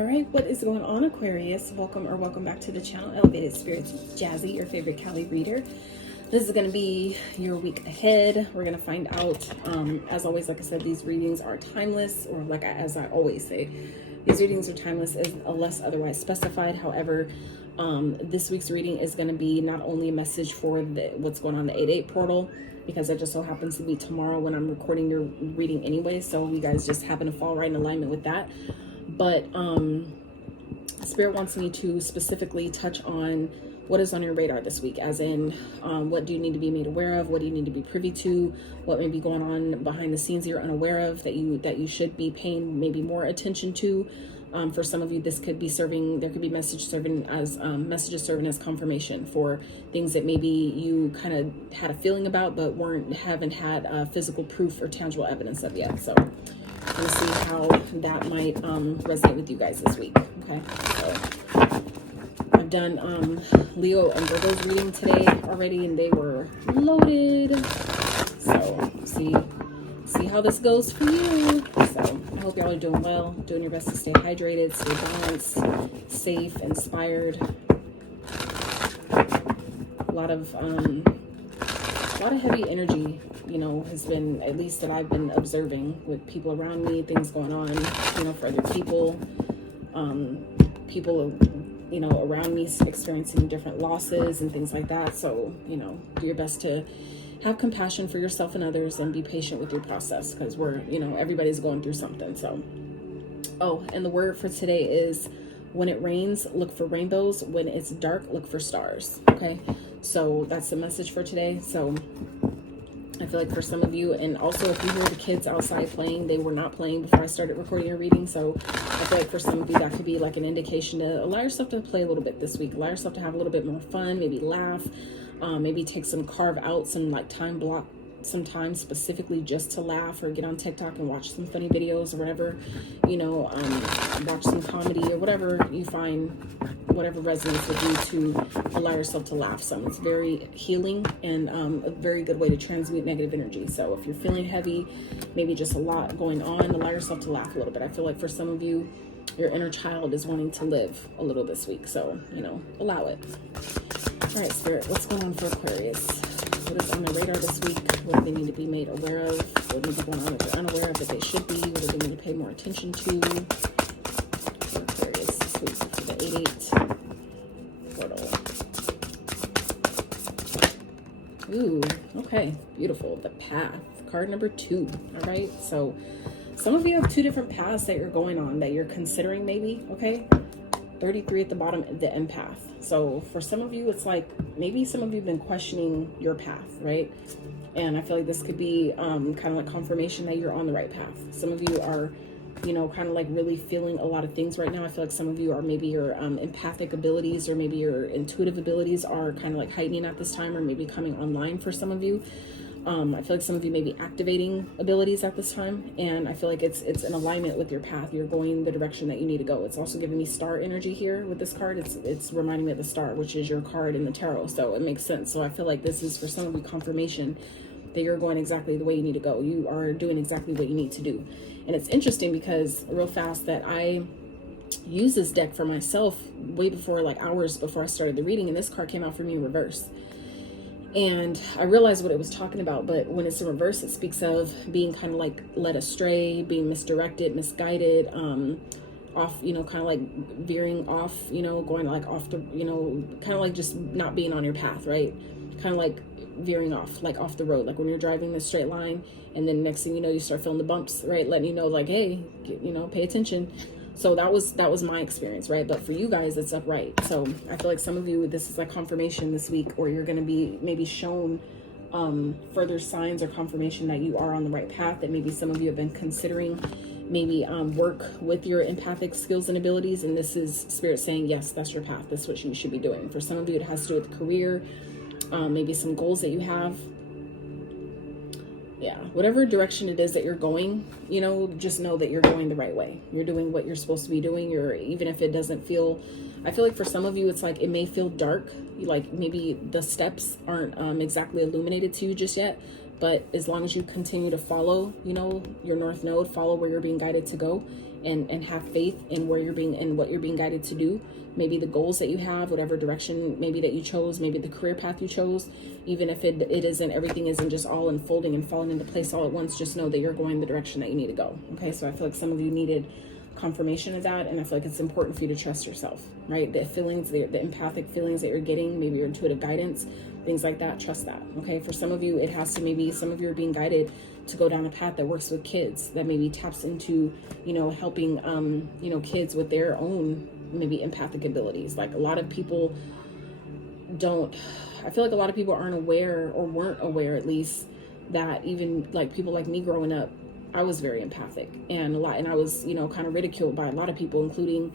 All right, what is going on, Aquarius? Welcome back to the channel, Elevated Spirits with Jazzy, your favorite Cali reader. This is going to be your week ahead. We're going to find out, as always, like I said, these readings are timeless, or as I always say, these readings are timeless unless otherwise specified. However, this week's reading is going to be not only a message for what's going on in the 8/8 portal, because it just so happens to be tomorrow when I'm recording your reading anyway, so you guys just happen to fall right in alignment with that. But Spirit wants me to specifically touch on what is on your radar this week, as in what do you need to be made aware of, what do you need to be privy to, what may be going on behind the scenes you're unaware of that you should be paying maybe more attention to. For some of you, this could be serving, there could be messages serving as confirmation for things that maybe you kind of had a feeling about but haven't had physical proof or tangible evidence of yet. So I'm gonna see how that might resonate with you guys this week. Okay, so I've done Leo and Virgo's reading today already, and they were loaded. So see how this goes for you. So I hope y'all are doing well, doing your best to stay hydrated, stay balanced, safe, inspired. A lot of heavy energy, you know, has been, at least that I've been observing with people around me, things going on, you know, for other people, people, you know, around me experiencing different losses and things like that. So, you know, do your best to have compassion for yourself and others and be patient with your process, because everybody's going through something. So, oh, and the word for today is, when it rains, look for rainbows. When it's dark, look for stars. Okay, so that's the message for today. So I feel like for some of you, and also if you hear the kids outside playing, they were not playing before I started recording your reading. So I feel like for some of you, that could be like an indication to allow yourself to play a little bit this week. Allow yourself to have a little bit more fun, maybe laugh, maybe carve out some block some time specifically just to laugh, or get on TikTok and watch some funny videos or whatever, you know, watch some comedy or whatever you find, whatever resonates with you, to allow yourself to laugh some. It's very healing and a very good way to transmute negative energy. So if you're feeling heavy, maybe just a lot going on, allow yourself to laugh a little bit. I feel like for some of you, your inner child is wanting to live a little this week, so, you know, allow it. All right, Spirit, what's going on for Aquarius? What is on the radar this week? What do they need to be made aware of? What is going on that they're unaware of that they should be? What do they need to pay more attention to for Aquarius this week for the 8/8 portal? Ooh, okay, beautiful. The Path, card number 2. All right, so some of you have 2 different paths that you're going on, that you're considering maybe, okay? 33 at the bottom, the Empath. So for some of you, it's like maybe some of you have been questioning your path, right? And I feel like this could be kind of like confirmation that you're on the right path. Some of you are, you know, kind of like really feeling a lot of things right now. I feel like some of you are, maybe your empathic abilities or maybe your intuitive abilities are kind of like heightening at this time, or maybe coming online for some of you. I feel like some of you may be activating abilities at this time, and I feel like it's in alignment with your path. You're going the direction that you need to go. It's also giving me star energy here with this card. It's reminding me of the star, which is your card in the tarot, so it makes sense. So I feel like this is for some of you confirmation that you're going exactly the way you need to go. You are doing exactly what you need to do. And it's interesting because real fast that I used this deck for myself way before, like hours before I started the reading, and this card came out for me in reverse. And I realized what it was talking about, but when it's in reverse, it speaks of being kind of like led astray, being misdirected, misguided, off, you know, kind of like veering off, you know, going like off the, you know, kind of like just not being on your path, right? Kind of like veering off, like off the road, like when you're driving the straight line, and then next thing you know, you start feeling the bumps, right? Letting you know, like, hey, you know, pay attention. So that was my experience, right? But for you guys, it's upright. So I feel like some of you, this is like confirmation this week, or you're going to be maybe shown further signs or confirmation that you are on the right path, that maybe some of you have been considering maybe work with your empathic skills and abilities. And this is Spirit saying, yes, that's your path. That's what you should be doing. For some of you, it has to do with career, maybe some goals that you have. Yeah, whatever direction it is that you're going, you know, just know that you're going the right way. You're doing what you're supposed to be doing. Even if it doesn't feel, I feel like for some of you, it's like, it may feel dark. Like maybe the steps aren't exactly illuminated to you just yet, but as long as you continue to follow, you know, your north node, follow where you're being guided to go, and have faith in where you're being, and what you're being guided to do, maybe the goals that you have, whatever direction maybe that you chose, maybe the career path you chose, even if it isn't, everything isn't just all unfolding and falling into place all at once, just know that you're going the direction that you need to go. Okay, so I feel like some of you needed confirmation of that, and I feel like it's important for you to trust yourself, right? The feelings, the empathic feelings that you're getting, maybe your intuitive guidance, things like that, trust that. Okay, for some of you, it has to, maybe some of you are being guided to go down a path that works with kids, that maybe taps into, you know, helping you know, kids with their own maybe empathic abilities. Like a lot of people don't, I feel like a lot of people aren't aware, or weren't aware at least, that even like people like me growing up, I was very empathic, and I was, you know, kind of ridiculed by a lot of people, including,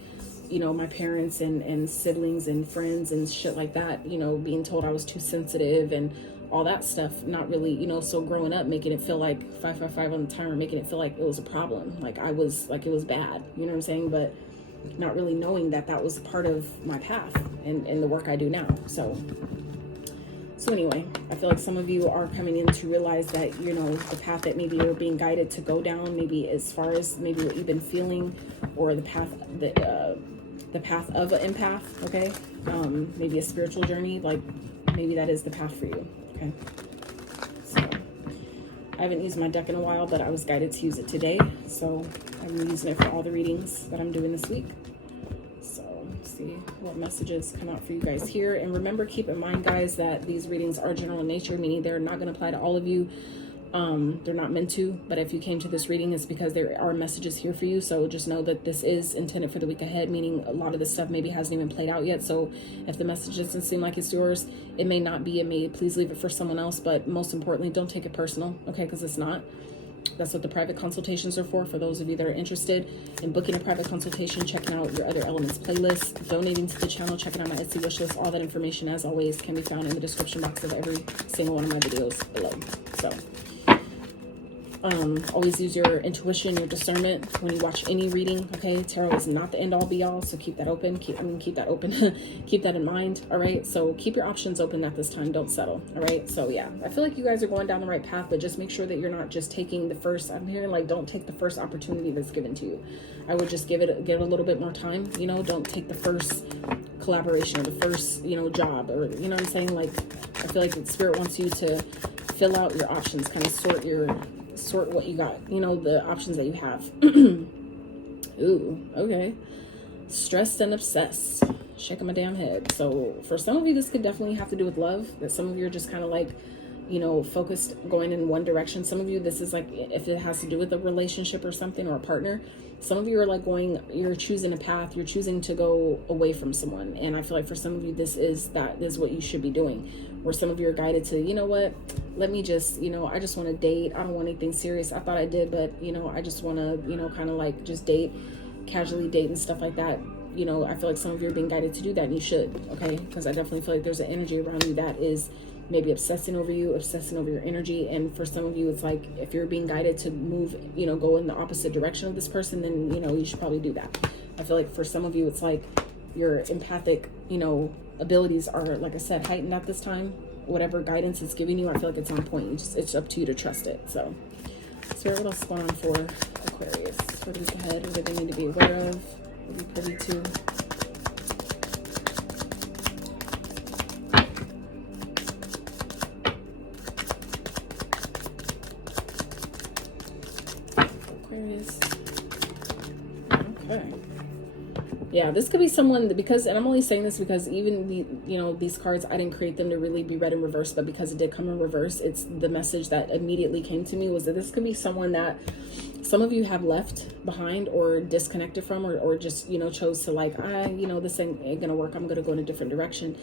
you know, my parents and siblings and friends and shit like that, you know, being told I was too sensitive and all that stuff, not really, you know, so growing up, making it feel like 555 on the timer, making it feel like it was a problem, like I was, like it was bad, you know what I'm saying? But not really knowing that that was part of my path and the work I do now. So anyway, I feel like some of you are coming in to realize that, you know, the path that maybe you're being guided to go down, maybe as far as maybe what you've been feeling, or the path that the path of an empath, okay, maybe a spiritual journey, like maybe that is the path for you. Okay, so I haven't used my deck in a while, but I was guided to use it today, so I'm using it for all the readings that I'm doing this week. So let's see what messages come out for you guys here. And remember, keep in mind, guys, that these readings are general in nature, meaning they're not going to apply to all of you. They're not meant to, but if you came to this reading, it's because there are messages here for you. So just know that this is intended for the week ahead, meaning a lot of this stuff maybe hasn't even played out yet. So if the message doesn't seem like it's yours, it may not be. It may, please leave it for someone else. But most importantly, don't take it personal, okay? Because it's not. That's what the private consultations are for those of you that are interested in booking a private consultation, checking out your Other Elements playlist, donating to the channel, checking out my Etsy wish list. All that information, as always, can be found in the description box of every single one of my videos below. So always use your intuition, your discernment when you watch any reading, okay? Tarot is not the end all be all, so keep that open. Keep that open. Keep that in mind, all right? So keep your options open at this time. Don't settle, all right? So yeah, I feel like you guys are going down the right path, but just make sure that you're not just taking the first, I'm hearing like, don't take the first opportunity that's given to you. I would just give it a little bit more time, you know? Don't take the first collaboration or the first, you know, job, or, you know what I'm saying? Like, I feel like the Spirit wants you to fill out your options, kind of sort what you got, you know, the options that you have. Ooh, okay. Stressed and obsessed. Shaking my damn head. So for some of you, this could definitely have to do with love. That some of you are just kind of like, you know, focused, going in one direction. Some of you, this is like, if it has to do with a relationship or something, or a partner. Some of you are like you're choosing a path, you're choosing to go away from someone. And I feel like for some of you, this is what you should be doing. Where some of you are guided to, you know what, let me just, you know, I just want to date. I don't want anything serious. I thought I did, but, you know, I just want to, you know, kind of like just date, casually date and stuff like that. You know, I feel like some of you are being guided to do that, and you should, okay? Because I definitely feel like there's an energy around you that is maybe obsessing over you, obsessing over your energy. And for some of you, it's like, if you're being guided to move, you know, go in the opposite direction of this person, then, you know, you should probably do that. I feel like for some of you, it's like your empathic, you know, abilities are, like I said, heightened at this time. Whatever guidance it's giving you, I feel like it's on point. It's up to you to trust it. So Spirit, what else is going on for Aquarius for the week ahead? What do they need to be aware of, or be privy to? Aquarius. Okay. Yeah, this could be someone, because, and I'm only saying this because even these cards, I didn't create them to really be read in reverse, but because it did come in reverse, it's the message that immediately came to me was that this could be someone that some of you have left behind or disconnected from, or just, you know, chose to like, you know, this ain't gonna work. I'm gonna go in a different direction.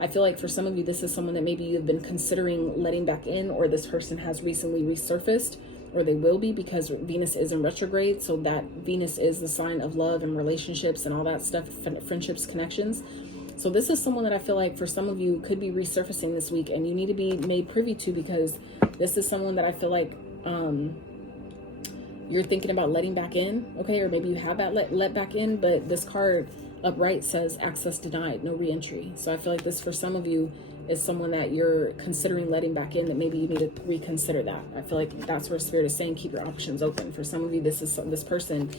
I feel like for some of you, this is someone that maybe you've been considering letting back in, or this person has recently resurfaced, or they will be, because Venus is in retrograde. So that Venus is the sign of love and relationships and all that stuff, friendships, connections. So this is someone that I feel like for some of you could be resurfacing this week, and you need to be made privy to, because this is someone that I feel like you're thinking about letting back in, okay? Or maybe you have that let back in, but this card Upright says access denied, no re-entry. So I feel like this for some of you is someone that you're considering letting back in, that maybe you need to reconsider that. I feel like that's where Spirit is saying keep your options open. For some of you, this person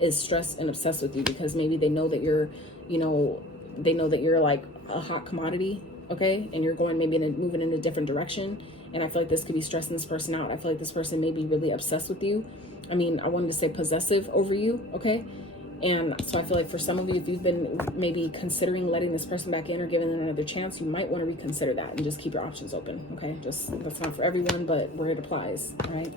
is stressed and obsessed with you because maybe they know that you're, you know, they know that you're like a hot commodity, okay? And you're going maybe moving in a different direction. And I feel like this could be stressing this person out. I feel like this person may be really obsessed with you. I mean, I wanted to say possessive over you, okay? And so I feel like for some of you, if you've been maybe considering letting this person back in or giving them another chance, you might want to reconsider that and just keep your options open, okay? Just, that's not for everyone, but where it applies, all right?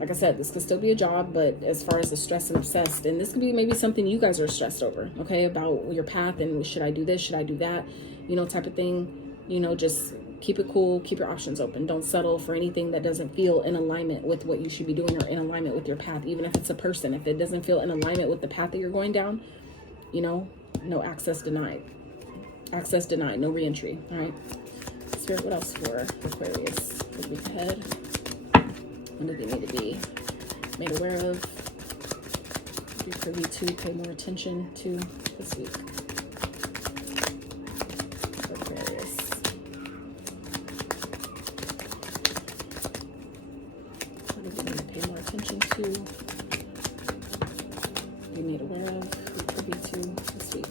Like I said, this could still be a job, but as far as the stress and obsessed, and this could be maybe something you guys are stressed over, okay? About your path and should I do this, should I do that, you know, type of thing. You know, just keep it cool, keep your options open. Don't settle for anything that doesn't feel in alignment with what you should be doing or in alignment with your path. Even if it's a person, if it doesn't feel in alignment with the path that you're going down, you know, no access denied. Access denied, no re-entry, all right? Spirit, what else for Aquarius for the week ahead? What do they need to be made aware of? Be privy to, pay more attention to this week. Aquarius. What do they need to pay more attention to? Be made aware of, be privy to this week.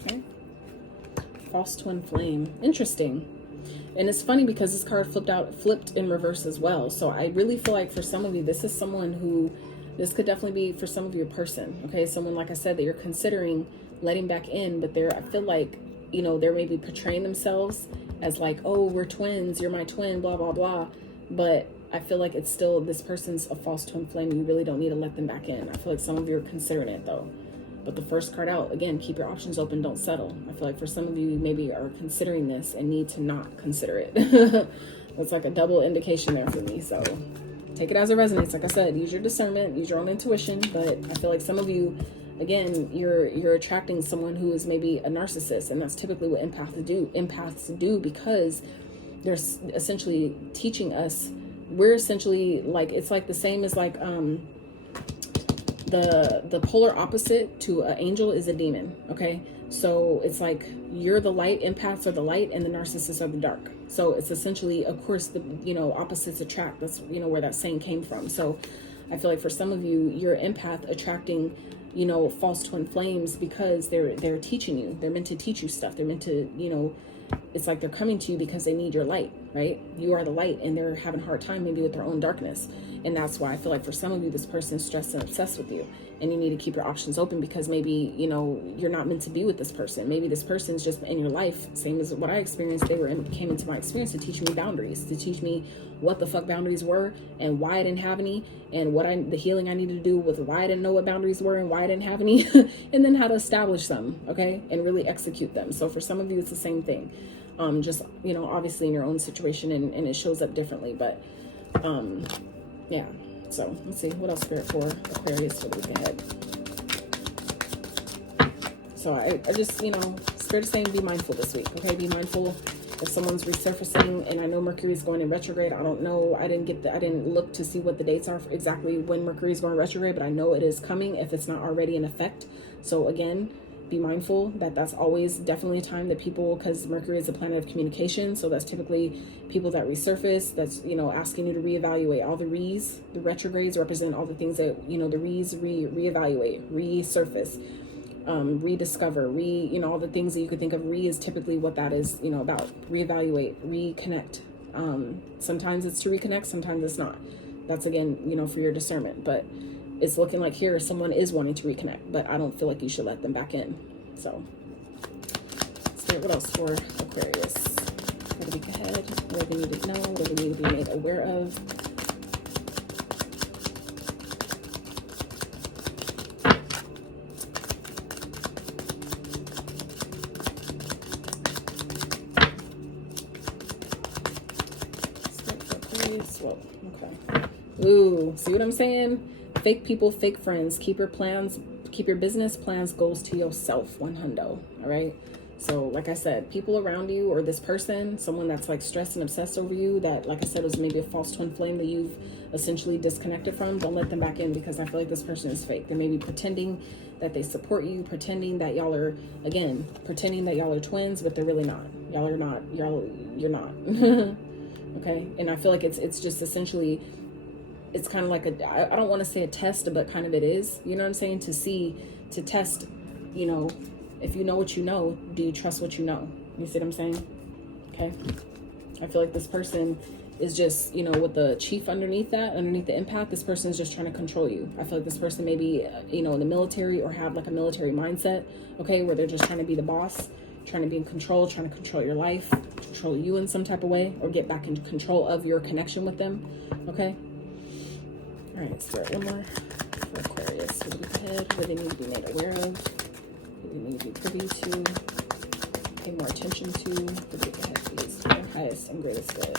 Okay. False twin flame. Interesting. And it's funny because this card flipped in reverse as well. So I really feel like for some of you, this is someone who, this could definitely be for some of you a person, okay? Someone, like I said, that you're considering letting back in, but I feel like, you know, they're maybe portraying themselves as like, oh, we're twins, you're my twin, blah, blah, blah. But I feel like it's still, this person's a false twin flame. You really don't need to let them back in. I feel like some of you are considering it though. But the first card out, again, keep your options open, don't settle. I feel like for some of you, maybe are considering this and need to not consider it. It's like a double indication there for me. So take it as it resonates. Like I said, use your discernment, use your own intuition. But I feel like some of you, again, you're attracting someone who is maybe a narcissist. And that's typically what empaths do because they're essentially teaching us. We're essentially like, it's like the same as like, the polar opposite to an angel is a demon, okay? So it's like you're the light, empaths are the light, and the narcissists are the dark. So it's essentially, of course, the, you know, opposites attract. That's, you know, where that saying came from. So I feel like for some of you, you're empath attracting, you know, false twin flames because they're teaching you. They're meant to teach you stuff. They're meant to, you know, it's like they're coming to you because they need your light, right? You are the light, and they're having a hard time maybe with their own darkness. And that's why I feel like for some of you, this person is stressed and obsessed with you, and you need to keep your options open because maybe, you know, you're not meant to be with this person. Maybe this person's just in your life, same as what I experienced. They came into my experience to teach me boundaries, to teach me what the fuck boundaries were and why I didn't have any, and the healing I needed to do with why I didn't know what boundaries were and why I didn't have any, and then how to establish them, okay, and really execute them. So for some of you, it's the same thing. Just, you know, obviously in your own situation, and it shows up differently, but yeah. So let's see what else Spirit for Aquarius for the week ahead. So I just, you know, Spirit is saying be mindful this week, okay? Be mindful if someone's resurfacing, and I know Mercury is going in retrograde. I don't know, I didn't look to see what the dates are for exactly when Mercury is going retrograde, but I know it is coming if it's not already in effect. So again, be mindful that that's always definitely a time that people, because Mercury is a planet of communication, so that's typically people that resurface, that's, you know, asking you to reevaluate. All the the retrogrades represent all the things that, you know, the reevaluate, resurface, rediscover, you know, all the things that you could think of. Is typically what that is, you know, about. Reevaluate, reconnect. Sometimes it's to reconnect, sometimes it's not. That's, again, you know, for your discernment. But it's looking like here someone is wanting to reconnect, but I don't feel like you should let them back in. So, Spirit, what else for Aquarius for the week ahead? What do they need to know? What do they need to be made aware of? Spirit for Aquarius. Whoa, okay. Ooh, see what I'm saying? Fake people, fake friends. Keep your business plans, goals to yourself, 100. All right. So like I said, people around you or this person, someone that's like stressed and obsessed over you, that like I said was maybe a false twin flame that you've essentially disconnected from, don't let them back in, because I feel like this person is fake. They may be pretending that they support you, pretending that y'all are, again, pretending that y'all are twins, but they're really not. Y'all are not. You're not. Okay? And I feel like it's just essentially, it's kind of like I don't want to say a test, but kind of it is. You know what I'm saying? To test, you know, if you know what you know, do you trust what you know? You see what I'm saying? Okay? I feel like this person is just, you know, with the chief underneath the empath, this person is just trying to control you. I feel like this person may be, you know, in the military or have like a military mindset, okay, where they're just trying to be the boss, trying to be in control, trying to control your life, control you in some type of way, or get back into control of your connection with them, okay? All right, Spirit, one more for Aquarius. What do we ahead? What they need to be made aware of? What do they need to be privy to? Pay more attention to? What do we ahead, please? Their highest and greatest good.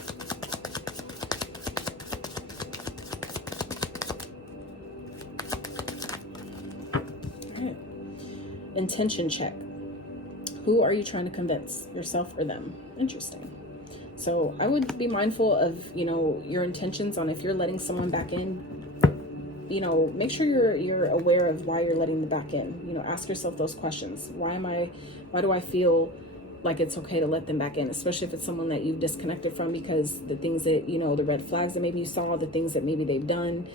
Intention check. Who are you trying to convince, yourself or them? Interesting. So I would be mindful of, you know, your intentions on if you're letting someone back in. You know, make sure you're aware of why you're letting them back in. You know, ask yourself those questions. Why do I feel like it's okay to let them back in, especially if it's someone that you've disconnected from, because the things that, you know, the red flags that maybe you saw, the things that maybe they've done,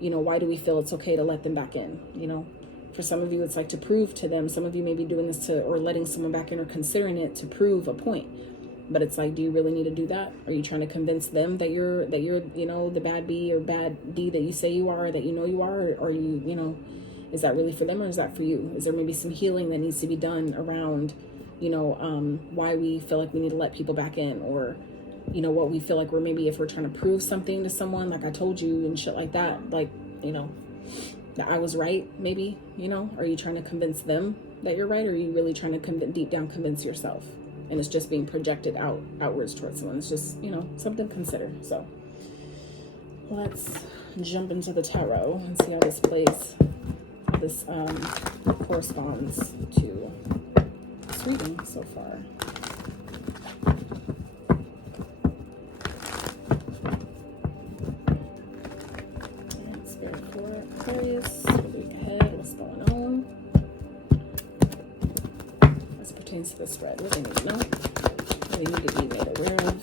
you know, why do we feel it's okay to let them back in? You know, for some of you, it's like to prove to them. Some of you may be doing this or letting someone back in or considering it to prove a point. But it's like, do you really need to do that? Are you trying to convince them that you're, you know, the bad B or bad D that you say you are, that you know you are? Or you know, is that really for them or is that for you? Is there maybe some healing that needs to be done around, you know, why we feel like we need to let people back in, or, you know, what we feel like we're maybe, if we're trying to prove something to someone, like I told you and shit like that, like, you know, that I was right, maybe, you know, are you trying to convince them that you're right? Or are you really trying to deep down convince yourself? And it's just being projected outwards towards someone. It's just, you know, something to consider. So let's jump into the tarot and see how this plays, how this corresponds to this reading so far. Spirit for Aquarius, what do we ahead? What's going on? As it pertains to the spread, what do they need to know? What do they need to be made aware of?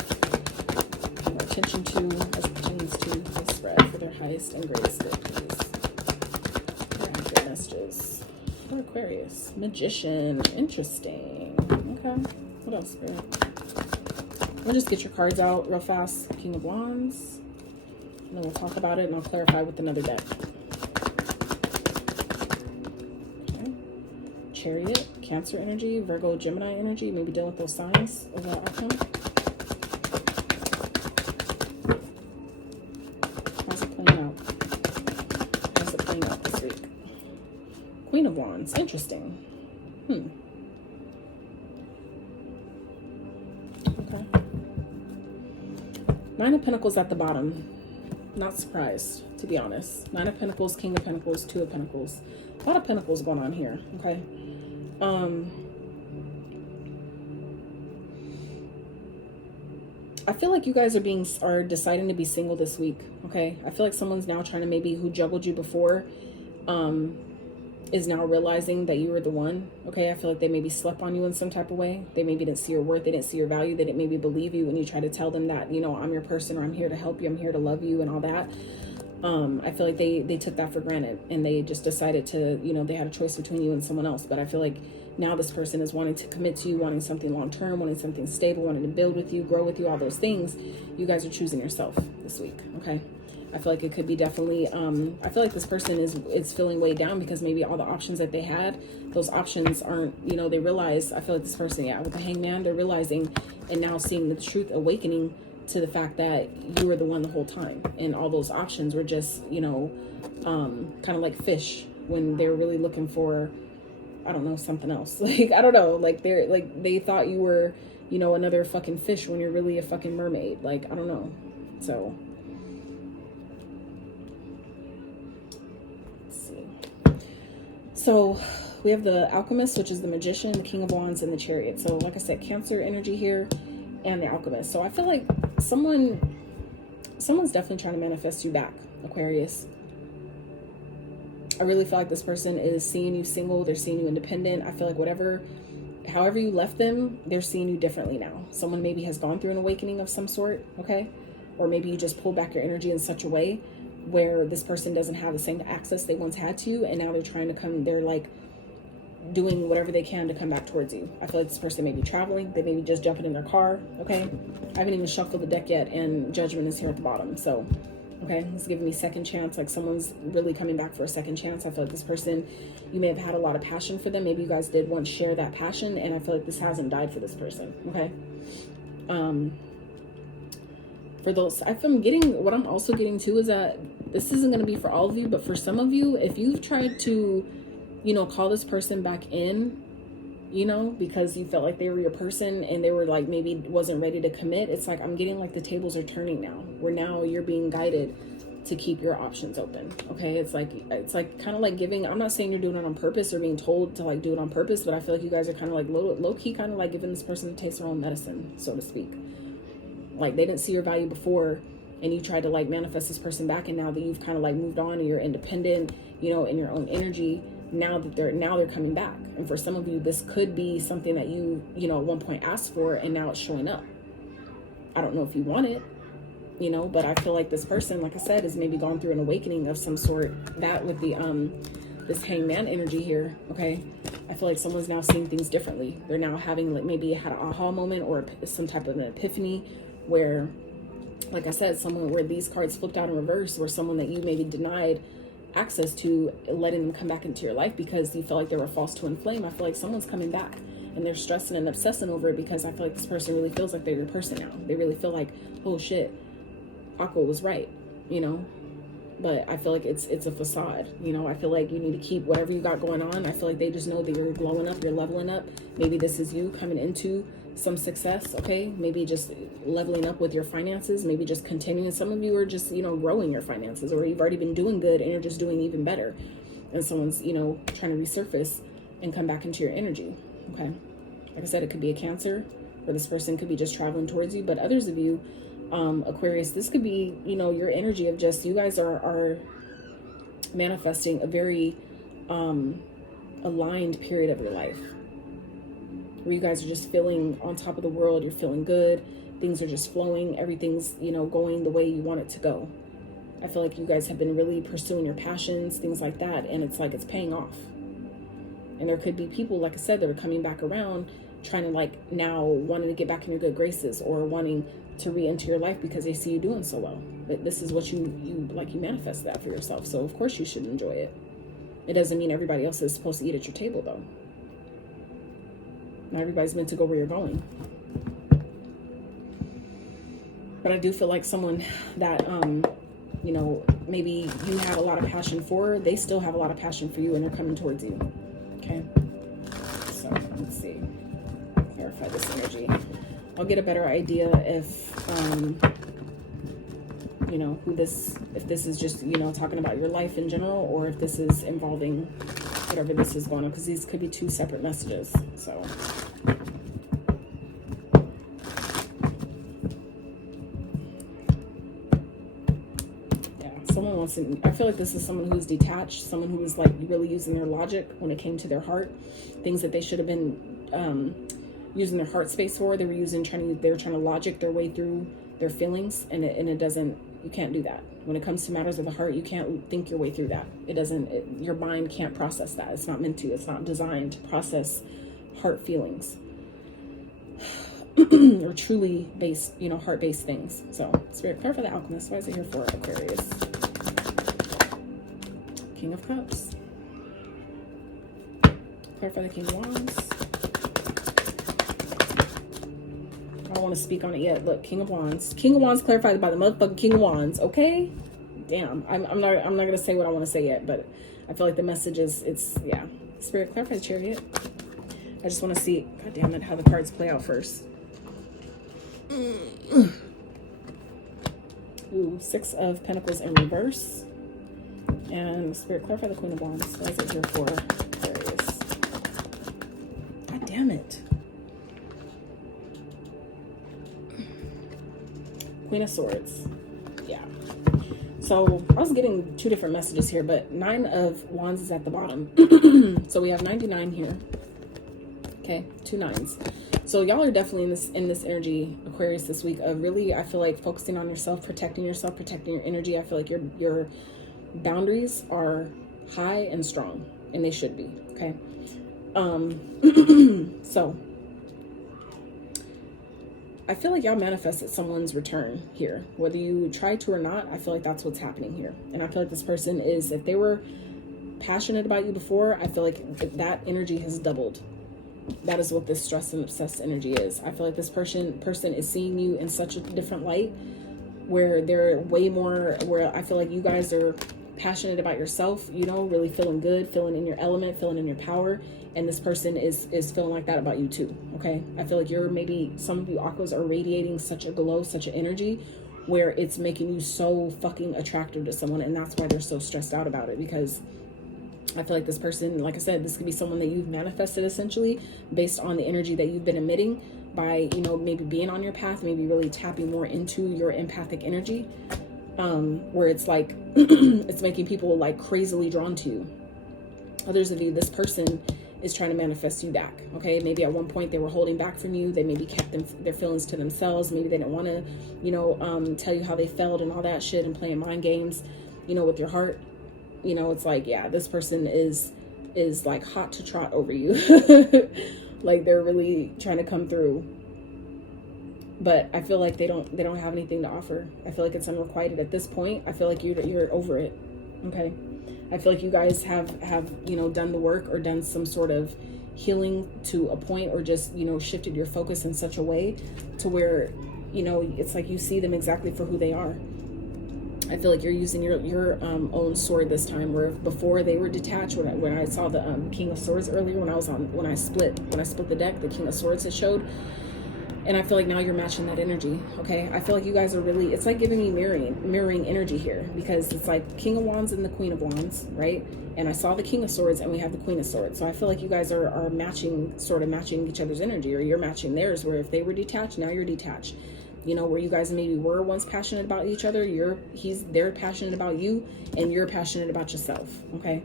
Pay more attention to as it pertains to the spread for their highest and greatest good, please. Good messages for Aquarius. Magician, interesting. Okay, what else, Spirit? We'll just get your cards out real fast. King of Wands. And then we'll talk about it and I'll clarify with another deck. Okay. Chariot, Cancer energy, Virgo, Gemini energy. Maybe deal with those signs of that outcome. How's it playing out? How's it playing out this week? Queen of Wands, interesting. Okay. Nine of Pentacles at the bottom. Not surprised, to be honest. Nine of Pentacles, King of Pentacles, Two of Pentacles. A lot of Pentacles going on here, okay? I feel like you guys are deciding to be single this week, okay? I feel like someone's now trying to, maybe who juggled you before, is now realizing that you were the one, okay? I feel like they maybe slept on you in some type of way. They maybe didn't see your worth. They didn't see your value. They didn't maybe believe you when you try to tell them that, you know, I'm your person, or I'm here to help you. I'm here to love you and all that. I feel like they took that for granted and they just decided to, you know, they had a choice between you and someone else. But I feel like now this person is wanting to commit to you, wanting something long-term, wanting something stable, wanting to build with you, grow with you, all those things. You guys are choosing yourself this week, okay? I feel like it could be definitely, I feel like this person is feeling weighed down because maybe all the options that they had, those options aren't, you know, they realize, I feel like this person, yeah, with the Hangman, they're realizing and now seeing the truth, awakening to the fact that you were the one the whole time. And all those options were just, you know, kind of like fish when they're really looking for, I don't know, something else. Like, I don't know, like they thought you were, you know, another fucking fish when you're really a fucking mermaid. Like, I don't know. So, so we have the Alchemist, which is the Magician, the King of Wands, and the Chariot. So like I said, Cancer energy here, and the Alchemist. So I feel like someone's definitely trying to manifest you back, Aquarius. I really feel like this person is seeing you single. They're seeing you independent. I feel like however you left them, they're seeing you differently now. Someone maybe has gone through an awakening of some sort, okay? Or maybe you just pulled back your energy in such a way where this person doesn't have the same access they once had to you, and now they're trying to come, they're like doing whatever they can to come back towards you. I feel like this person may be traveling. They may be just jumping in their car, okay? I haven't even shuffled the deck yet, and Judgment is here at the bottom. So, okay, it's giving me second chance, like someone's really coming back for a second chance. I feel like this person, you may have had a lot of passion for them. Maybe you guys did once share that passion, and I feel like this hasn't died for this person, okay? For those, what I'm also getting too is that this isn't going to be for all of you, but for some of you, if you've tried to, you know, call this person back in, you know, because you felt like they were your person and they were like, maybe wasn't ready to commit. It's like, I'm getting like the tables are turning now, where now you're being guided to keep your options open. Okay. It's like kind of like giving, I'm not saying you're doing it on purpose or being told to like do it on purpose, but I feel like you guys are kind of like low key, kind of like giving this person a taste of their own medicine, so to speak. Like they didn't see your value before, and you tried to like manifest this person back, and now that you've kind of like moved on and you're independent, you know, in your own energy, now they're coming back. And for some of you, this could be something that you know, at one point asked for, and now it's showing up. I don't know if you want it, you know, but I feel like this person, like I said, has maybe gone through an awakening of some sort. That with the this hangman energy here, okay? I feel like someone's now seeing things differently. They're now having like maybe had an aha moment or some type of an epiphany where, like I said, someone where these cards flipped out in reverse, or someone that you maybe denied access to, letting them come back into your life because you felt like they were false to inflame. I feel like someone's coming back and they're stressing and obsessing over it, because I feel like this person really feels like they're your person now. They really feel like, oh shit, Aqua was right, you know? But I feel like it's a facade, you know? I feel like you need to keep whatever you got going on. I feel like they just know that you're glowing up, you're leveling up. Maybe this is you coming into some success, okay? Maybe just leveling up with your finances, maybe just continuing. Some of you are just, you know, growing your finances, or you've already been doing good and you're just doing even better. And someone's, you know, trying to resurface and come back into your energy, okay? Like I said, it could be a Cancer, or this person could be just traveling towards you. But others of you, Aquarius, this could be, you know, your energy of just, you guys are manifesting a very aligned period of your life, where you guys are just feeling on top of the world. You're feeling good. Things are just flowing. Everything's, you know, going the way you want it to go. I feel like you guys have been really pursuing your passions, things like that. And it's like, it's paying off. And there could be people, like I said, that are coming back around, trying to like now wanting to get back in your good graces, or wanting to re-enter your life because they see you doing so well. But this is what you manifest that for yourself. So of course you should enjoy it. It doesn't mean everybody else is supposed to eat at your table though. Not everybody's meant to go where you're going. But I do feel like someone that, you know, maybe you have a lot of passion for, they still have a lot of passion for you, and they're coming towards you. Okay. So let's see. Clarify this energy. I'll get a better idea if, you know, if this is just, you know, talking about your life in general, or if this is involving whatever this is going on, because these could be two separate messages. So yeah, someone wants to, I feel like this is someone who's detached, someone who was like really using their logic when it came to their heart, things that they should have been using their heart space for. They were trying to logic their way through their feelings, and it doesn't, you can't do that. When it comes to matters of the heart, you can't think your way through that. It doesn't, your mind can't process that. It's not meant to. It's not designed to process heart feelings or truly based, you know, heart-based things. So Spirit, clarify the Alchemist. Why is it here for Aquarius? King of Cups. Clarify the King of Wands. I don't want to speak on it yet. Look, King of Wands. King of Wands clarified by the motherfucking King of Wands. Okay? Damn. I'm not gonna say what I want to say yet, but I feel like the message is, it's, yeah. Spirit, clarify the Chariot. I just want to see, god damn it, how the cards play out first. Ooh, Six of Pentacles in reverse. And Spirit, clarify the Queen of Wands. Why is it here for Aquarius? Queen of Swords. Yeah. So I was getting two different messages here, but 9 of Wands is at the bottom. So we have 99 here. Okay, 2 9s. So y'all are definitely in this energy, Aquarius, this week of really, I feel like, focusing on yourself, protecting your energy. I feel like your boundaries are high and strong, and they should be. Okay. So I feel like y'all manifested someone's return here, whether you try to or not. I feel like that's what's happening here. And I feel like this person is, if they were passionate about you before, I feel like that energy has doubled. That is what this stressed and obsessed energy is. I feel like this person is seeing you in such a different light, where they're way more, where I feel like you guys are passionate about yourself, you know, really feeling good, feeling in your element, feeling in your power. And this person is feeling like that about you too. Okay. I feel like maybe some of you aquas are radiating such a glow, such an energy, where it's making you so fucking attractive to someone. And that's why they're so stressed out about it, because I feel like this person, like I said, this could be someone that you've manifested essentially based on the energy that you've been emitting by, you know, maybe being on your path, maybe really tapping more into your empathic energy, where it's like, it's making people like crazily drawn to you. Others of you, this person is trying to manifest you back. Okay. Maybe at one point they were holding back from you. They maybe kept their feelings to themselves. Maybe they didn't want to, you know, tell you how they felt and all that shit, and playing mind games, you know, with your heart. You know, it's like, yeah, this person is like hot to trot over you. Like they're really trying to come through. But I feel like they don't have anything to offer. I feel like it's unrequited at this point. I feel like you're over it. Okay. I feel like you guys have, you know, done the work or done some sort of healing to a point, or just, you know, shifted your focus in such a way to where, you know, it's like you see them exactly for who they are. I feel like you're using your own sword this time, where before they were detached. When I saw the King of Swords earlier, when I split the deck, the King of Swords had showed. And I feel like now you're matching that energy. Okay. I feel like you guys are really, it's like giving me mirroring energy here, because it's like King of Wands and the Queen of Wands, right? And I saw the King of Swords and we have the Queen of Swords. So I feel like you guys are matching each other's energy, or you're matching theirs, where if they were detached, now you're detached. You know, where you guys maybe were once passionate about each other, they're passionate about you, and you're passionate about yourself. Okay.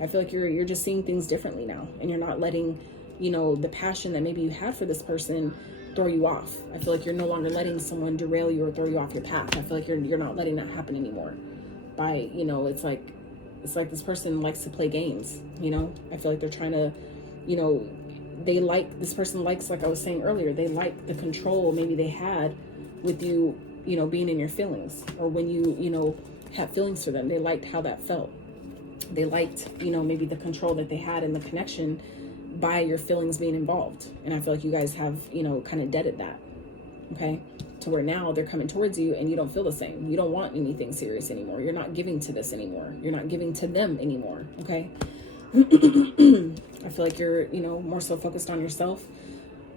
I feel like you're just seeing things differently now, and you're not letting, you know, the passion that maybe you had for this person throw you off. I feel like you're no longer letting someone derail you or throw you off your path. I feel like you're not letting that happen anymore. By, you know, it's like this person likes to play games, you know. I feel like they're trying to, you know, this person likes, like I was saying earlier, they like the control maybe they had with you, you know, being in your feelings, or when you know, had feelings for them. They liked how that felt. They liked, you know, maybe the control that they had in the connection by your feelings being involved. And I feel like you guys have, you know, kind of deaded that. Okay. To where now they're coming towards you and you don't feel the same. You don't want anything serious anymore. You're not giving to this anymore. You're not giving to them anymore. Okay. I feel like you're, you know, more so focused on yourself,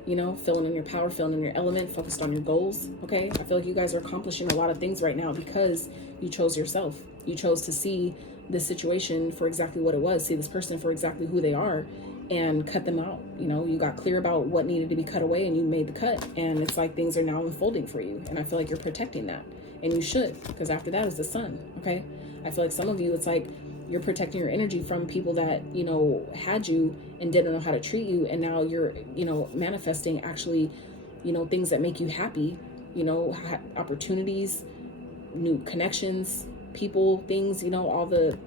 you know, feeling in your power, feeling in your element, focused on your goals. Okay. I feel like you guys are accomplishing a lot of things right now because you chose yourself. You chose to see this situation for exactly what it was, see this person for exactly who they are, and cut them out. You know, you got clear about what needed to be cut away and you made the cut. And it's like things are now unfolding for you. And I feel like you're protecting that. And you should, because after that is the sun. Okay. I feel like some of you, it's like you're protecting your energy from people that, you know, had you and didn't know how to treat you. And now you're, you know, manifesting actually, you know, things that make you happy, you know, opportunities, new connections, people, things, you know, all the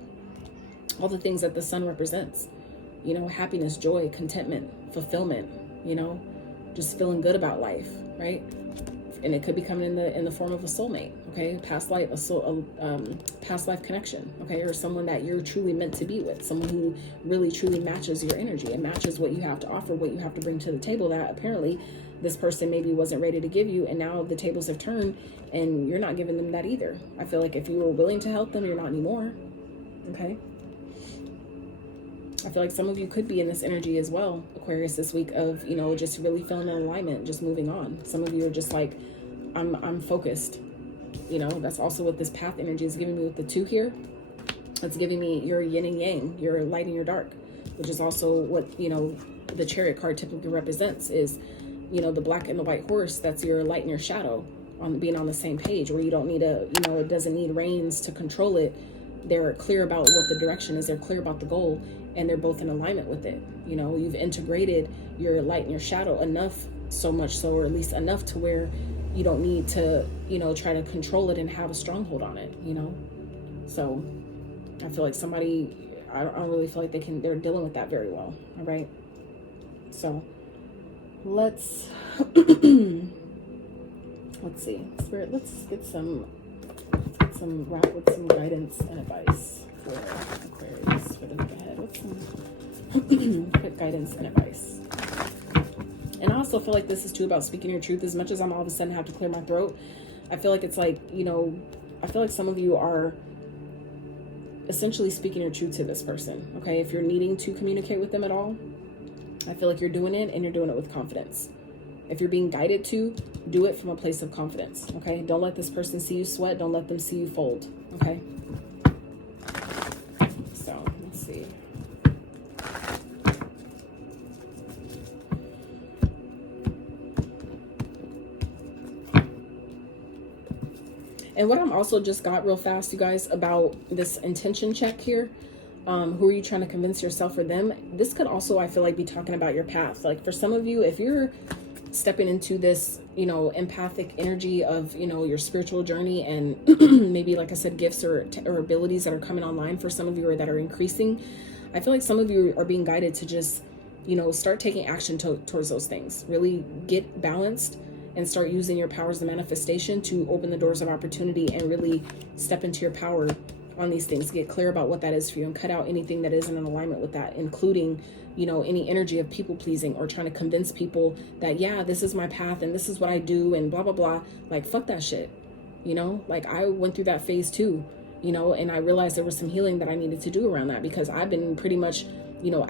things that the sun represents. You know, happiness, joy, contentment, fulfillment, you know, just feeling good about life, right? And it could be coming in the form of a soulmate, okay? Past life, past life connection, okay? Or someone that you're truly meant to be with, someone who really truly matches your energy and matches what you have to offer, what you have to bring to the table that apparently this person maybe wasn't ready to give you, and now the tables have turned and you're not giving them that either. I feel like if you were willing to help them, you're not anymore, okay? I feel like some of you could be in this energy as well, Aquarius, this week of, you know, just really feeling in alignment, just moving on. Some of you are just like, I'm focused. You know, that's also what this path energy is giving me with the 2 here. It's giving me your yin and yang, your light and your dark, which is also what, you know, the Chariot card typically represents is, you know, the black and the white horse. That's your light and your shadow. on being on the same page, where you don't need a, you know, it doesn't need reins to control it. They're clear about what the direction is. They're clear about the goal, and they're both in alignment with it. You know, you've integrated your light and your shadow enough, so much so, or at least enough to where you don't need to, you know, try to control it and have a stronghold on it, you know? So I feel like somebody, I don't really feel like they're dealing with that very well. All right. So let's see, Spirit, let's get some wrap with some guidance and advice for Aquarius for the week ahead. What's some quick guidance and advice? And I also feel like this is too about speaking your truth. As much as I'm all of a sudden have to clear my throat, I feel like it's like, you know, I feel like some of you are essentially speaking your truth to this person. Okay, if you're needing to communicate with them at all, I feel like you're doing it, and you're doing it with confidence. If you're being guided to, do it from a place of confidence. Okay, don't let this person see you sweat. Don't let them see you fold. Okay, so let's see. And what I'm also just got real fast, you guys, about this intention check here. Who are you trying to convince, yourself or them? This could also, I feel like, be talking about your path. Like for some of you, if you're stepping into this, you know, empathic energy of, you know, your spiritual journey, and maybe, like I said, gifts or abilities that are coming online for some of you, or that are increasing, I feel like some of you are being guided to just, you know, start taking action towards those things. Really get balanced and start using your powers of manifestation to open the doors of opportunity and really step into your power on these things. Get clear about what that is for you, and cut out anything that isn't in alignment with that, including, you know, any energy of people pleasing or trying to convince people that, yeah, this is my path and this is what I do and blah, blah, blah. Like, fuck that shit. You know, like I went through that phase too, you know, and I realized there was some healing that I needed to do around that, because I've been pretty much, you know,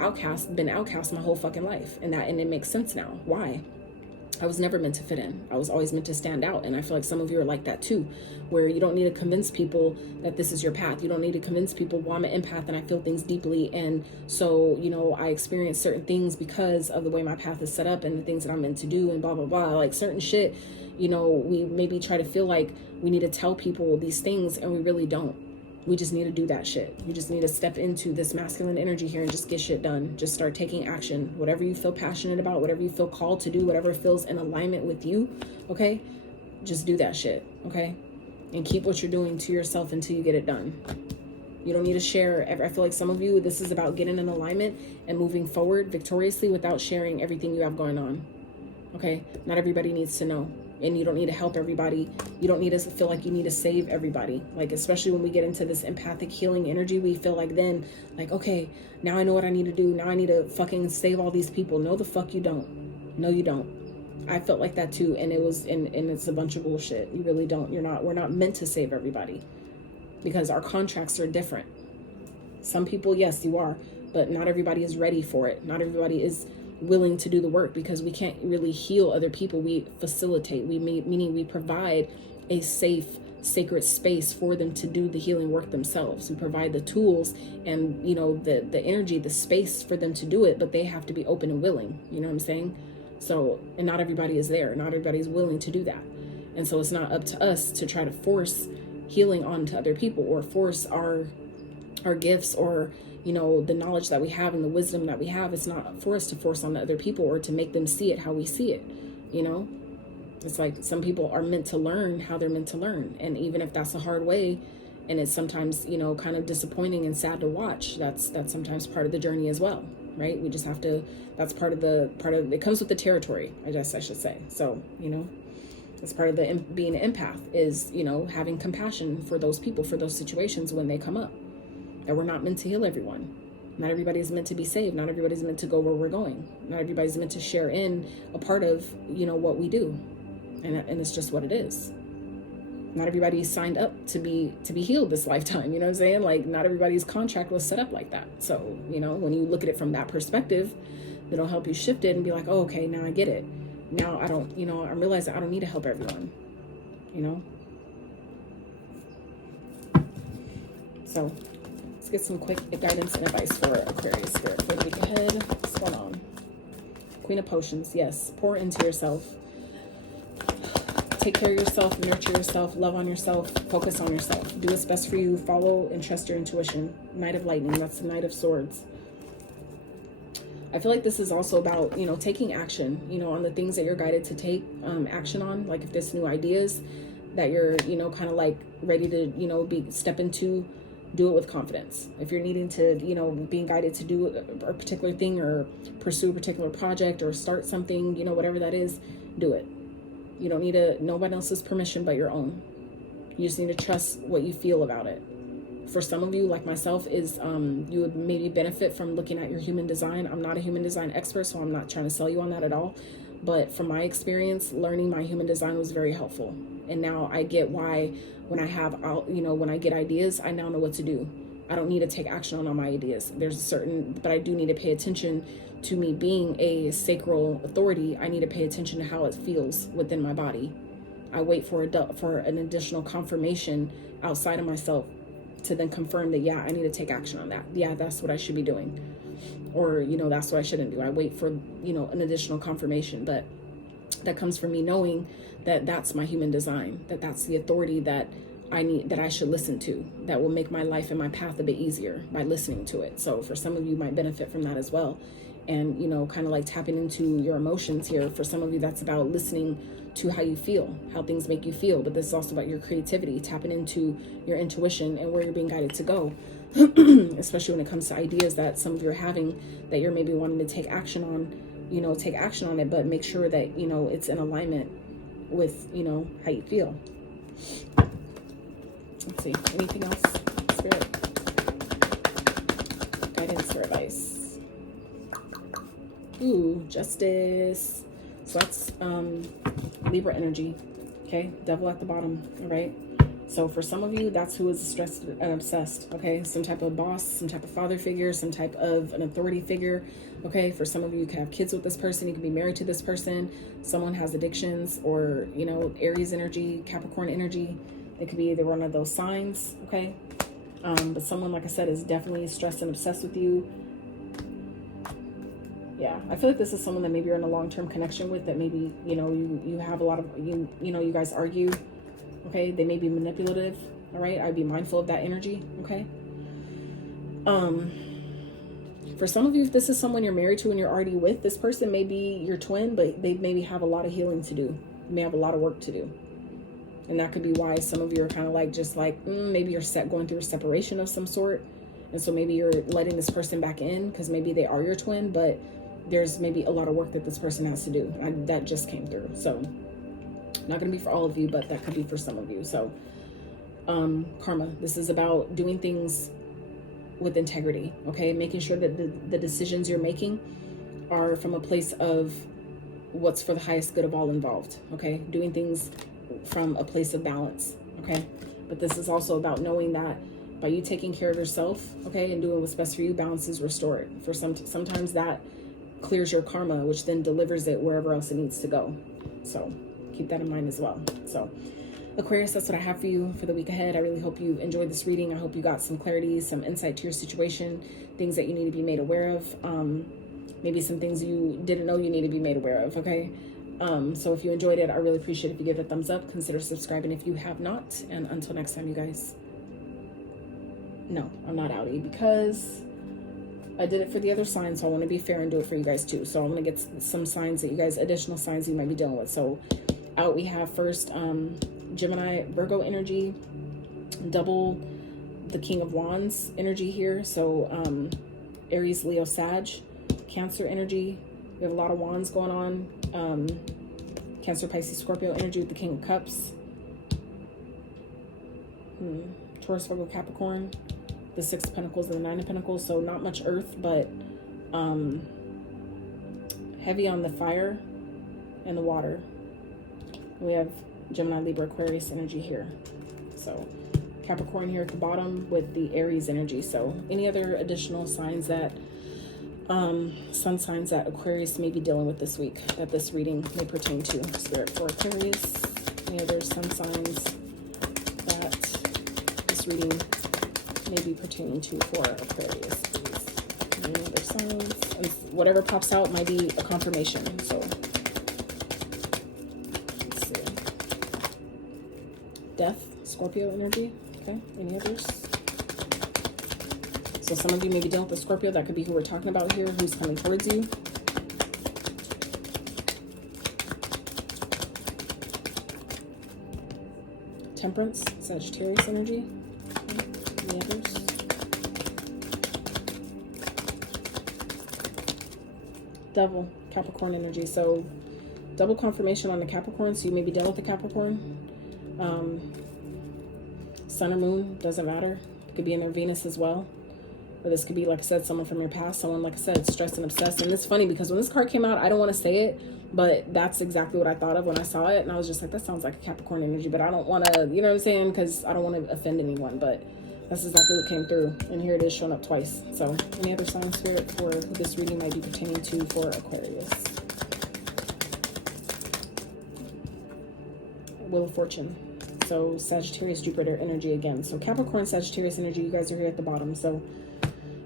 been outcast my whole fucking life. And it makes sense now. Why? I was never meant to fit in. I was always meant to stand out. And I feel like some of you are like that too, where you don't need to convince people that this is your path. You don't need to convince people, well, I'm an empath and I feel things deeply. And so, you know, I experience certain things because of the way my path is set up and the things that I'm meant to do and blah, blah, blah. Like certain shit, you know, we maybe try to feel like we need to tell people these things, and we really don't. We just need to do that shit. You just need to step into this masculine energy here and just get shit done. Just start taking action. Whatever you feel passionate about, whatever you feel called to do, whatever feels in alignment with you, okay? Just do that shit, okay? And keep what you're doing to yourself until you get it done. You don't need to share. I feel like some of you, this is about getting in alignment and moving forward victoriously without sharing everything you have going on, okay? Not everybody needs to know. And you don't need to help everybody. You don't need to feel like you need to save everybody. Like, especially when we get into this empathic healing energy, we feel like then, like, okay, now I know what I need to do. Now I need to fucking save all these people. No, the fuck you don't. No, you don't. I felt like that too. And it's a bunch of bullshit. You really don't. We're not meant to save everybody, because our contracts are different. Some people, yes, you are, but not everybody is ready for it. Not everybody is willing to do the work, because we can't really heal other people. We facilitate, meaning we provide a safe, sacred space for them to do the healing work themselves. We provide the tools and, you know, the energy, the space for them to do it, but they have to be open and willing. You know what I'm saying? So, and not everybody is there. Not everybody's willing to do that. And so it's not up to us to try to force healing onto other people, or force our gifts, or, you know, the knowledge that we have and the wisdom that we have. It's not for us to force on other people or to make them see it how we see it. You know, it's like some people are meant to learn how they're meant to learn. And even if that's a hard way, and it's sometimes, you know, kind of disappointing and sad to watch, that's sometimes part of the journey as well, right? We just have to, that's part of it comes with the territory, I guess I should say. So, you know, it's part of the being an empath is, you know, having compassion for those people, for those situations when they come up. That we're not meant to heal everyone. Not everybody is meant to be saved. Not everybody's meant to go where we're going. Not everybody's meant to share in a part of, you know, what we do. And it's just what it is. Not everybody signed up to be healed this lifetime. You know what I'm saying? Like, not everybody's contract was set up like that. So, you know, when you look at it from that perspective, it'll help you shift it and be like, oh, okay, now I get it. Now I don't, you know, I realize that I don't need to help everyone, you know? So let's get some quick guidance and advice for Aquarius Spirit for the week ahead. What's going on? Queen of Potions, yes. Pour into yourself. take care of yourself, nurture yourself, love on yourself, focus on yourself. Do what's best for you. Follow and trust your intuition. Knight of Lightning, that's the Knight of Swords. I feel like this is also about, you know, taking action, you know, on the things that you're guided to take action on. Like if there's new ideas that you're, you know, kind of like ready to, you know, step into, do it with confidence. If you're needing to, you know, being guided to do a particular thing or pursue a particular project or start something, you know, whatever that is, do it. You don't need nobody else's permission but your own. You just need to trust what you feel about it. For some of you, like myself, is you would maybe benefit from looking at your human design. I'm not a human design expert, so I'm not trying to sell you on that at all. But from my experience, learning my human design was very helpful. And now I get why when I have, you know, when I get ideas, I now know what to do. I don't need to take action on all my ideas. But I do need to pay attention to me being a sacral authority. I need to pay attention to how it feels within my body. I wait for an additional confirmation outside of myself to then confirm that, yeah, I need to take action on that. Yeah, that's what I should be doing. Or, you know, that's what I shouldn't do. I wait for, you know, an additional confirmation. But that comes from me knowing that that's my human design, that that's the authority that I need, that I should listen to, that will make my life and my path a bit easier by listening to it. So for some of you might benefit from that as well. And, you know, kind of like tapping into your emotions here. For some of you, that's about listening to how you feel, how things make you feel. But this is also about your creativity, tapping into your intuition and where you're being guided to go, especially when it comes to ideas that some of you are having that you're maybe wanting to take action on, you know, take action on it, but make sure that, you know, it's in alignment with, you know, how you feel. Let's see, anything else? Spirit, guidance or advice? Ooh, Justice. So that's Libra energy. Okay, Devil at the bottom. All right. So for some of you, that's who is stressed and obsessed. Okay, some type of boss, some type of father figure, some type of an authority figure. Okay, for some of you, you can have kids with this person. You can be married to this person. Someone has addictions, or, you know, Aries energy, Capricorn energy. It could be either one of those signs. Okay, but someone, like I said, is definitely stressed and obsessed with you. Yeah, I feel like this is someone that maybe you're in a long-term connection with, that maybe, you know, you have a lot of, you know, you guys argue. Okay, they may be manipulative. All right, I'd be mindful of that energy. Okay. For some of you, if this is someone you're married to and you're already with, this person may be your twin, but they maybe have a lot of healing to do. You may have a lot of work to do. And that could be why some of you are kind of like, just like, maybe you're going through a separation of some sort. And so maybe you're letting this person back in because maybe they are your twin, but there's maybe a lot of work that this person has to do. That just came through. So not going to be for all of you, but that could be for some of you. So karma, this is about doing things with integrity. Okay, making sure that the decisions you're making are from a place of what's for the highest good of all involved. Okay, doing things from a place of balance. Okay, but this is also about knowing that by you taking care of yourself, okay, and doing what's best for you, balance is restored. For sometimes that clears your karma, which then delivers it wherever else it needs to go. So keep that in mind as well. So Aquarius, that's what I have for you for the week ahead. I really hope you enjoyed this reading. I hope you got some clarity, some insight to your situation, things that you need to be made aware of, maybe some things you didn't know you need to be made aware of. Okay, so if you enjoyed it, I really appreciate it if you give it a thumbs up. Consider subscribing if you have not. And until next time, you guys. No, I'm not outie because I did it for the other signs, so I want to be fair and do it for you guys too. So I'm going to get some signs that you guys, additional signs you might be dealing with. So out we have first Gemini, Virgo energy, double the King of Wands energy here. So Aries, Leo, Sag, Cancer energy. We have a lot of wands going on. Cancer, Pisces, Scorpio energy with the King of Cups. Taurus, Virgo, Capricorn. The Six of Pentacles and the Nine of Pentacles. So not much earth, but heavy on the fire and the water. We have Gemini, Libra, Aquarius energy here. So Capricorn here at the bottom with the Aries energy. So any other additional signs that sun signs that Aquarius may be dealing with this week that this reading may pertain to? Spirit for Aquarius. Any other sun signs that this reading may be pertaining to for Aquarius, please? Any other signs? And whatever pops out might be a confirmation. So let's see. Death, Scorpio energy. Okay, any others? So some of you may be dealing with a Scorpio. That could be who we're talking about here, who's coming towards you. Temperance, Sagittarius energy. Okay, any others? Devil, Capricorn energy. So double confirmation on the Capricorn. So you may be dealing with the Capricorn. Sun or moon, doesn't matter. It could be in their Venus as well. Or this could be, like I said, someone from your past. Someone, like I said, stressed and obsessed. And it's funny because when this card came out, I don't want to say it, but that's exactly what I thought of when I saw it. And I was just like, that sounds like a Capricorn energy, but I don't want to, you know what I'm saying? Because I don't want to offend anyone, but that's exactly what came through. And here it is showing up twice. So any other sign, spirit, for who this reading might be pertaining to for Aquarius? Wheel of Fortune. So Sagittarius, Jupiter energy again. So Capricorn, Sagittarius energy, you guys are here at the bottom. So,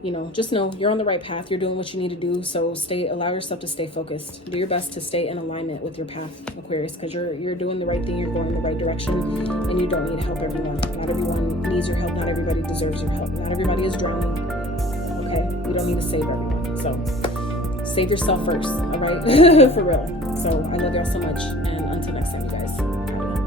you know, just know you're on the right path. You're doing what you need to do. So allow yourself to stay focused. Do your best to stay in alignment with your path, Aquarius, because you're doing the right thing. You're going in the right direction, and you don't need help, everyone. Not everyone needs your help. Not everybody deserves your help. Not everybody is drowning. Okay? You don't need to save everyone. So save yourself first, all right? For real. So I love y'all so much, and until next time, you guys.